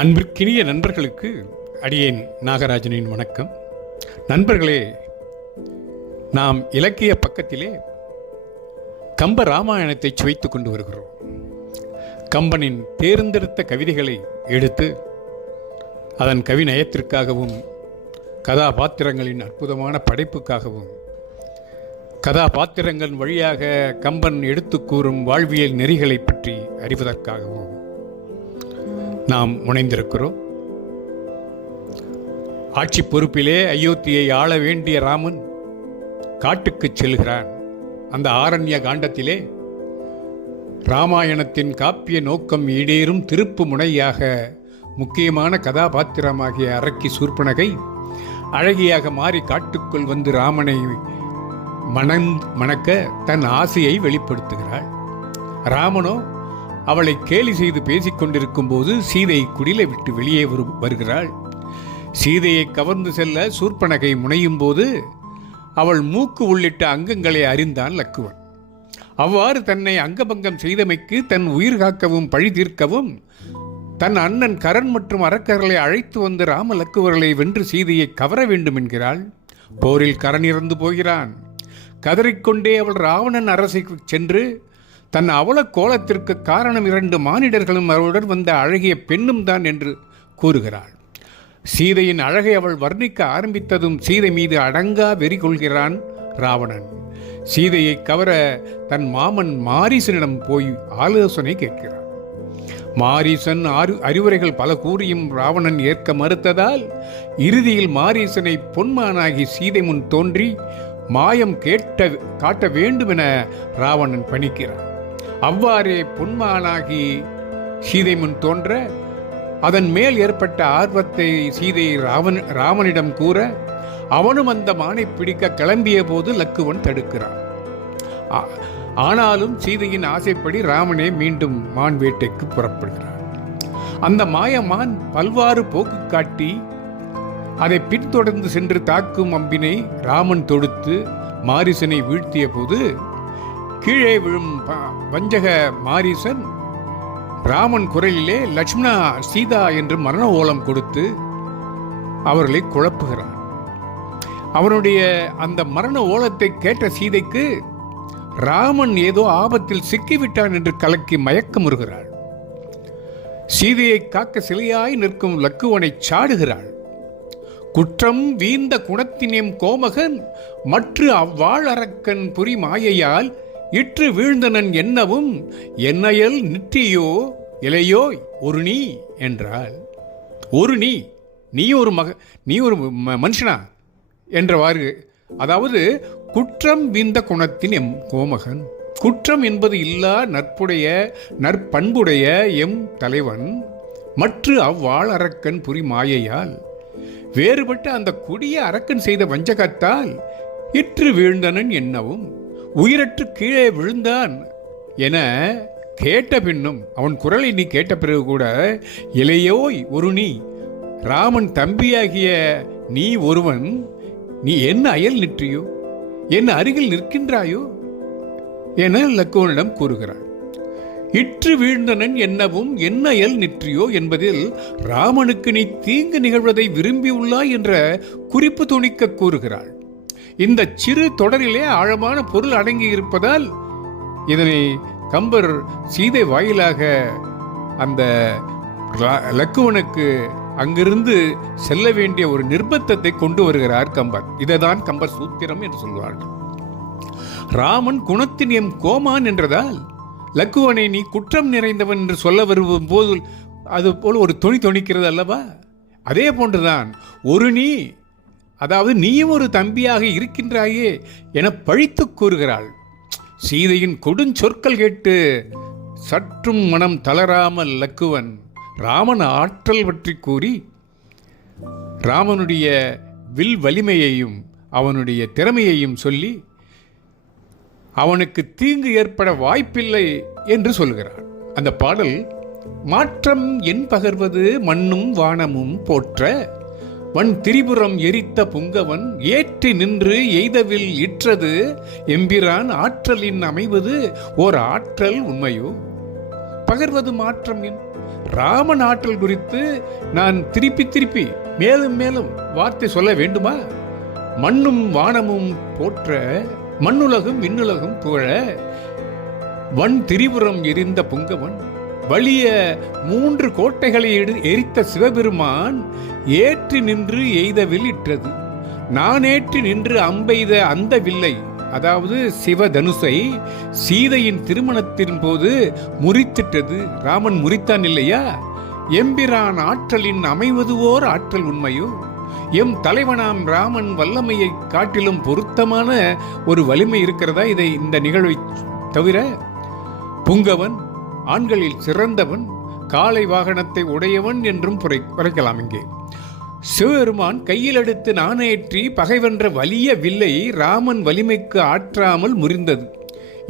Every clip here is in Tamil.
அன்பிற்கினிய நண்பர்களுக்கு அடியேன் நாகராஜனின் வணக்கம். நண்பர்களே, நாம் இலக்கிய பக்கத்திலே கம்ப ராமாயணத்தை சுவைத்துக் கொண்டு வருகிறோம். கம்பனின் தேர்ந்தெடுத்த கவிதைகளை எடுத்து அதன் கவிநயத்திற்காகவும் கதாபாத்திரங்களின் அற்புதமான படைப்புக்காகவும் கதாபாத்திரங்கள் வழியாக கம்பன் எடுத்து கூறும் வாழ்வியல் நெறிகளை பற்றி அறிவதற்காகவும் நாம் முனைந்திருக்கிறோம். ஆட்சி பொறுப்பிலே அயோத்தியை ஆள வேண்டிய ராமன் காட்டுக்கு செல்கிறான். அந்த ஆரண்ய காண்டத்திலே ராமாயணத்தின் காப்பிய நோக்கம் ஈடேறும் திருப்பு முனையாக முக்கியமான கதாபாத்திரமாகிய அரக்கி சூர்பனகை அழகியாக மாறி காட்டுக்குள் வந்து ராமனை மணக்க தன் ஆசையை வெளிப்படுத்துகிறாள். ராமனோ அவளை கேலி செய்து பேசிக் கொண்டிருக்கும் போது சீதை குடிலை விட்டு வெளியே வருகிறாள். சீதையை கவர்ந்து செல்ல சூர்பனகை முனையும் போது அவள் மூக்கு உள்ளிட்ட அங்கங்களை அறிந்தான் லக்குவன். அவ்வாறு தன்னை அங்கபங்கம் செய்தமைக்கு தன் உயிர் காக்கவும் பழி தீர்க்கவும் தன் அண்ணன் கரண் மற்றும் அரக்கர்களை அழைத்து வந்து ராம லக்குவர்களை வென்று சீதையை கவர வேண்டும் என்கிறாள். போரில் கரண் இறந்து போகிறான். கதறிக்கொண்டே அவள் ராவணன் அரசைக்கு சென்று தன் அவல கோலத்திற்கு காரணம் 2 மானிடர்களும் அவளுடன் வந்த அழகிய பெண்ணும் தான் என்று கூறுகிறாள். சீதையின் அழகை அவள் வர்ணிக்க ஆரம்பித்ததும் சீதை மீது அடங்கா வெறி கொள்கிறான் ராவணன். சீதையை கவர தன் மாமன் மாரீசனிடம் போய் ஆலோசனை கேட்கிறான். மாரீசன் அறிவுரைகள் பல கூறியும் ராவணன் ஏற்க மறுத்ததால் இறுதியில் மாரீசனை பொன்மானாகி சீதை முன் தோன்றி மாயம் காட்ட வேண்டும் என ராவணன் பணிக்கிறான். அவ்வாறே பொன்மானாகி சீதை முன் தோன்ற அதன் மேல் ஏற்பட்ட ஆர்வத்தை சீதை ராமனிடம் கூற அவனும் அந்த மானை பிடிக்க கிளம்பிய போது லக்குவன் தடுக்கிறான். ஆனாலும் சீதையின் ஆசைப்படி ராமனே மீண்டும் மான் வேட்டைக்கு புறப்படுகிறான். அந்த மாயமான் பல்வாறு போக்கு காட்டி அதை பின்தொடர்ந்து சென்று தாக்கும் அம்பினை ராமன் தொடுத்து மாரீசனை வீழ்த்திய போது கீழே விழும் வஞ்சக மாரீசன் ராமன் குரலிலே லட்சுமணா சீதா என்று மரண ஓலம் கொடுத்து அவர்களை குழப்புகிறான். அவனுடைய அந்த மரண ஓலத்தை கேட்ட சீதைக்கு ராமன் ஏதோ ஆபத்தில் சிக்கிவிட்டான் என்று கலக்கி மயக்கமுறுகிறாள். சீதையை காக்க சிலையாய் நிற்கும் லக்குவனை சாடுகிறாள். குற்றம் வீந்த குணத்தினேம் கோமகன் மற்ற அவ்வாழ் அரக்கன் புரி மாயையால் இற்று வீழ்ந்தனன் என்னவும் என்னையல் நிற்றியோ இலையோ ஒரு நீ என்றாள். ஒரு நீ ஒரு மனுஷனா என்றவாறு, அதாவது குற்றம் வீந்த குணத்தின் எம் கோமகன், குற்றம் என்பது இல்லா நற்பண்புடைய எம் தலைவன் மற்ற அவ்வாழ் அரக்கன் புரி மாயையால் வேறுபட்ட அந்த கொடிய அரக்கன் செய்த வஞ்சகத்தால் இற்று வீழ்ந்தனன் என்னவும் உயிரற்று கீழே விழுந்தான் என கேட்ட பின்னும் அவன் குரலை நீ கேட்ட பிறகு கூட இளையோய் ஒரு நீ ராமன் தம்பியாகிய நீ ஒருவன், நீ என்ன அயல் நிற்றியோ, என்ன அருகில் நிற்கின்றாயோ என லக்குவனிடம் கூறுகிறான். இற்று வீழ்ந்தனன் என்னவும் என்ன அயல் நிற்றியோ என்பதில் ராமனுக்கு நீ தீங்கு நிகழ்வதை விரும்பியுள்ளாய் என்ற குறிப்பு துணிக்க கூறுகிறாள். இந்த சிறு தொடரிலே ஆழமான பொருள் அடங்கி இருப்பதால் இதனை கம்பர் சீதை வாயிலாக அந்த லக்குவனுக்கு அங்கிருந்து செல்ல வேண்டிய ஒரு நிர்பந்தத்தை கொண்டு வருகிறார் கம்பர். இதைதான் கம்பர் சூத்திரம் என்று சொல்வார்கள். ராமன் குணத்தின் எம் கோமான் என்றதால் லக்குவனை நீ குற்றம் நிறைந்தவன் என்று சொல்ல வருவும் போது அது போல் ஒரு தொனிக்கிறது அல்லவா? அதே போன்றுதான் ஒரு நீ, அதாவது நீயும் ஒரு தம்பியாக இருக்கின்றாயே என பழித்து கூறுகிறாள். சீதையின் கொடுஞ்சொற்கள் கேட்டு சற்றும் மனம் தளராமல் லக்குவன் ராமன் ஆற்றல் பற்றி கூறி ராமனுடைய வில் வலிமையையும் அவனுடைய திறமையையும் சொல்லி அவனுக்கு தீங்கு ஏற்பட வாய்ப்பில்லை என்று சொல்கிறான். அந்த பாடல் மாற்றம் என் பகர்வது மண்ணும் வானமும் போற்ற வன் திரிபுரம் எரித்த புங்கவன் ஏற்றி நின்று எய்தவில் இற்றது எம்பிரான் ஆற்றலின் அமைவது ஓர் ஆற்றல் உண்மையோ பகர்வது மாற்றம் என் ராமன் ஆற்றல் குறித்து நான் திருப்பி திருப்பி மேலும் மேலும் வார்த்தை சொல்ல வேண்டுமா? மண்ணும் வானமும் போற்ற, மண்ணுலகும் விண்ணுலகும் புகழ, வன் திரிபுரம் எரிந்த புங்கவன், வலிய 3 கோட்டைகளை எரித்த சிவபெருமான் ஏற்றி நின்று எய்த வில் இற்றது. நான் ஏற்றி நின்று அம்பெய்த அந்த வில்லை, அதாவது சிவதனுசை, சீதையின் திருமணத்தின் போது முறித்திட்டது. ராமன் முறித்தான் இல்லையா? எம்பிரான் ஆற்றலின் அமைவதுவோர் ஆற்றல் உண்மையோ? எம் தலைவனாம் ராமன் வல்லமையை காட்டிலும் பொருத்தமான ஒரு வலிமை இருக்கிறதா இந்த நிகழ்வை தவிர? புங்கவன், ஆண்களில் சிறந்தவன், காளை வாகனத்தை உடையவன் என்றும் குறைக்கலாம். இங்கே சிவபெருமான் கையில் எடுத்து நாணேற்றி பகைவென்ற வலிய வில்லை ராமன் வலிமைக்கு ஆற்றாமல் முறிந்தது.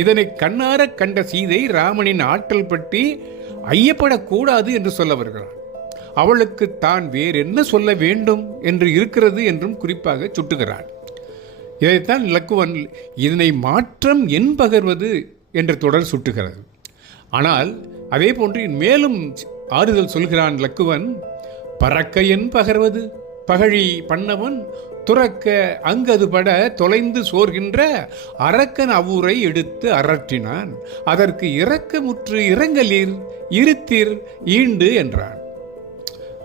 இதனை கண்ணார கண்ட சீதை ராமனின் ஆற்றல் பற்றி ஐயப்படக்கூடாது என்று சொல்ல வருகிறார். அவளுக்கு தான் வேறென்ன சொல்ல வேண்டும் என்று இருக்கிறது என்றும் குறிப்பாக சுட்டுகிறார். இதைத்தான் லக்குவன் இதனை மாற்றம் என் பகர்வது என்ற தொடர் சுட்டுகிறது. ஆனால் அதே போன்று மேலும் ஆறுதல் சொல்கிறான் லக்குவன். பறக்க என் பகர்வது பகழி பண்ணவன் துறக்க அங்கது பட தொலைந்து சோர்கின்ற அரக்கன் அவ்வூரை எடுத்து அரற்றினான். அதற்கு இரக்கமுற்று இரங்கலீர் இருத்தீர் ஈண்டு என்றான்.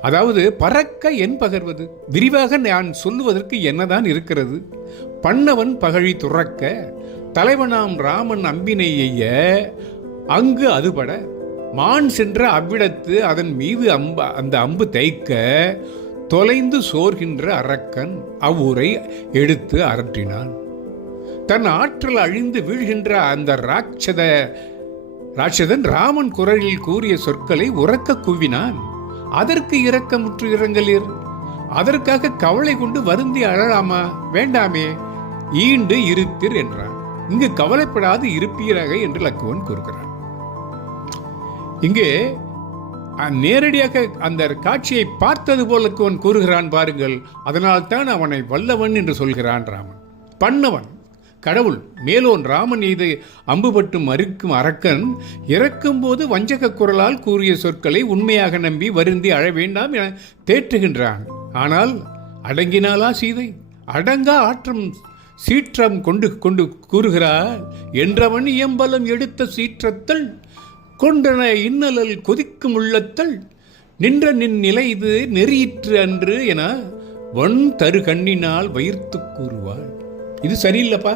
அதாவது பறக்க என் பகர்வது, விரிவாக நான் சொல்லுவதற்கு என்னதான் இருக்கிறது? பண்ணவன் பகழி துறக்க, தலைவனாம் ராமன் அம்பினை எய்ய அங்கு அதுபட, மான் சென்ற அவ்விடத்து அதன் மீது அந்த அம்பு தைக்க தொலைந்து சோர்கின்ற அரக்கன் அவ்வூரை எடுத்து அரற்றினான். தன் ஆற்றல் அழிந்து வீழ்கின்ற அந்த ராட்சதன் ராமன் குரலில் கூறிய சொற்களை உரக்க கூவினான். அதற்கு இரக்கமுற்று இரங்கலீர், அதற்காக கவலை கொண்டு வருந்தி அழலாமா? வேண்டாமே, ஈண்டு இருத்தீர் என்றான். இங்கு கவலைப்படாது இருப்பீராக என்று லக்குவன் கூறுகிறான். இங்கே நேரடியாக அந்த காட்சியை பார்த்தது போல லக்குவன் கூறுகிறான் பாருங்கள். அதனால் தான் அவனை வல்லவன் என்று சொல்கிறான் ராமன். பண்ணவன் கடவுள், மேலோன் ராமன் இது அம்புபட்டு மறுக்கும் அரக்கன் இறக்கும் போது வஞ்சக குரலால் கூறிய சொற்களை உண்மையாக நம்பி வருந்தி அழ வேண்டாம் என தேற்றுகின்றான். ஆனால் அடங்கினாளா சீதை? அடங்கா ஆற்றம் சீற்றம் கொண்டு கொண்டு கூறுகிறார். என்றவன் இயம்பலம் எடுத்த சீற்றத்தல் கொண்டன இன்னலல் கொதிக்கும் உள்ளத்தல் நின்ற நின் நிலை இது நெறியிற்று அன்று என வன் தரு கண்ணினால் வயிர்த்து கூறுவாள். இது சரியில்லப்பா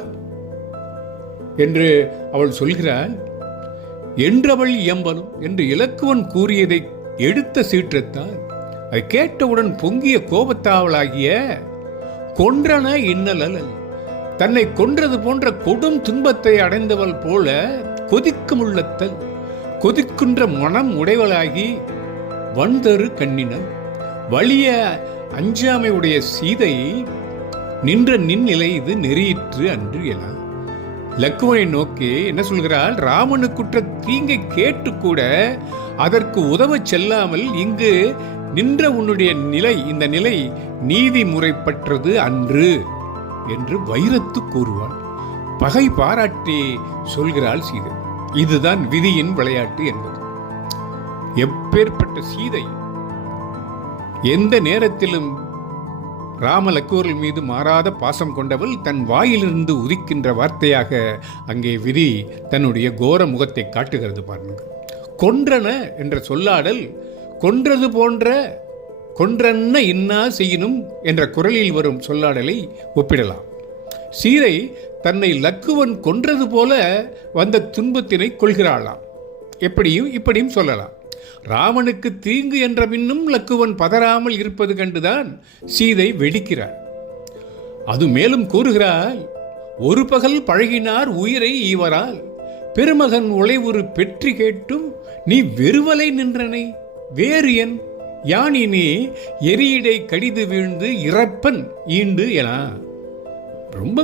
என்று அவள் சொல்கிறாள். என்றவள் இயம்பலும் என்று இலக்குவன் கூறியதை எடுத்த சீற்றத்தால் அதை கேட்டவுடன் பொங்கிய கோபத்தாவளாகிய கொன்றன இன்னலல், தன்னை கொன்றது போன்ற கொடும் துன்பத்தை அடைந்தவள் போல கொதிக்கும் உள்ளத்தல், கொதிக்கின்ற மனம் உடையவளாகி வன்தரு கண்ணினல், வலிய அஞ்சாமை உடைய சீதை நின்ற நின்னிலை இது நெறியிற்று அன்று என லக்குவனை நோக்கி என்ன சொல்கிறாள்? ராமனுக்குற்ற தீங்கை கேட்டு கூட அதற்கு உதவ செல்லாமல் இங்கு நின்ற உன்னுடைய நிலை, இந்த நிலை நீதி முறைப்பற்றது அன்று என்று வைரத்து கூறுவாள். பகை பாராட்டி சொல்கிறாள் சீதை. இதுதான் விதியின் விளையாட்டு என்பது. எப்பேற்பட்ட சீதை எந்த நேரத்திலும் ராம லக்குவர்கள் மீது மாறாத பாசம் கொண்டவள் தன் வாயிலிருந்து உதிக்கின்ற வார்த்தையாக அங்கே விதி தன்னுடைய கோர முகத்தை காட்டுகிறது பாருங்க. கொன்றன என்ற சொல்லாடல் கொன்றது போன்ற கொன்றன்ன இன்னா செய்யினும் என்ற குரலில் வரும் சொல்லாடலை ஒப்பிடலாம். சீதை தன்னை லக்குவன் கொன்றது போல வந்த துன்பத்தினை கொள்கிறாளாம். இப்படியும் சொல்லலாம். ராவனுக்கு தீங்கு என்ற பின்னும் லக்குவன் பதறாமல் இருப்பது கண்டுதான் சீதை வெடிக்கிறாள். அது மேலும் கூறுகிறாள், ஒரு பகல் பழகினார் உயிரை ஈவரால் பெருமகன் உழைவுறு பெற்றி கேட்டும் நீ வெறுவலை நின்றனை வேறு என் யானினே எரியிடை கடிது வீழ்ந்து இறப்பன் ஈண்டு என ரொம்ப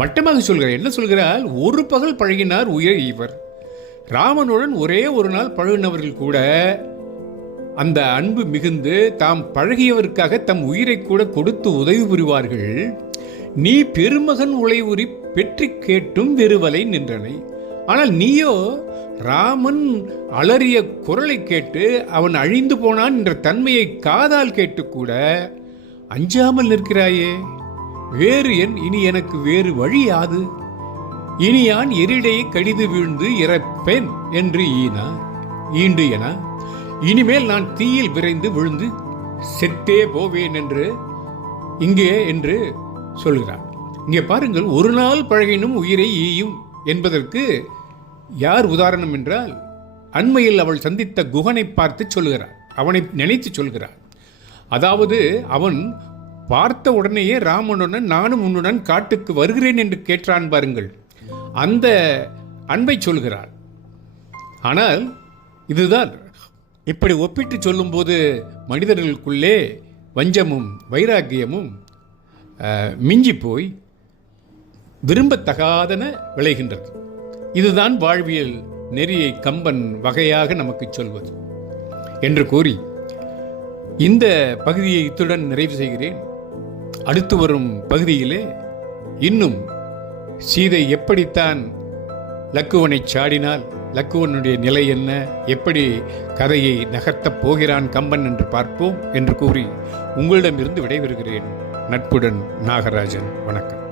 மட்டமாக சொல்கிறார். என்ன சொல்கிறாள்? ஒரு பகல் பழகினார் உயிர் ஈவர். ராமனுடன் ஒரே ஒரு நாள் பழகினவர்கள் கூட அந்த அன்பு மிகுந்து தாம் பழகியவருக்காக தம் உயிரை கூட கொடுத்து உதவி புரிவார்கள். நீ பெருமகன் உழைவுரி பெற்றி கேட்டும் வெறுவலை நின்றனை. ஆனால் நீயோ ராமன் அலறிய குரலை கேட்டு அவன் அழிந்து போனான் என்ற தன்மையை காதால் கேட்டு கூட அஞ்சாமல் நிற்கிறாயே. வேறு இனி எனக்கு வேறு வழி யாது? இனி யான் எரிடையை கடிது வீழ்ந்து இறப்பேன் என்று ஈண்டு என இனிமேல் நான் தீயில் விரைந்து விழுந்து செத்தே போவேன் என்று இங்கே என்று சொல்கிறார். இங்கே பாருங்கள், ஒரு நாள் பழகினும் உயிரை ஈயும் என்பதற்கு யார் உதாரணம் என்றால், அண்மையில் அவள் சந்தித்த குகனை பார்த்து சொல்கிறார், அவனை நினைத்து சொல்கிறார். அதாவது அவன் பார்த்த உடனேயே ராமனுடன் நானும் உன்னுடன் காட்டுக்கு வருகிறேன் என்று கேட்டான் பாருங்கள், அந்த அன்பை சொல்கிறார். ஆனால் இதுதான் இப்படி ஒப்பிட்டு சொல்லும்போது மனிதர்களுக்குள்ளே வஞ்சமும் வைராக்கியமும் மிஞ்சி போய் விரும்பத்தகாதன விளைகின்றது. இதுதான் வாழ்வியல் நெறியை கம்பன் வகையாக நமக்கு சொல்வது என்று கூறி இந்த பகுதியை இத்துடன் நிறைவு செய்கிறேன். அடுத்து வரும் பகுதியிலே இன்னும் சீதை எப்படித்தான் லக்குவனை சாடினால், லக்குவனுடைய நிலை என்ன, எப்படி கதையை நகர்த்தப் போகிறான் கம்பன் என்று பார்ப்போம் என்று கூறி உங்களிடமிருந்து விடைபெறுகிறேன். நட்புடன் நாகராஜன். வணக்கம்.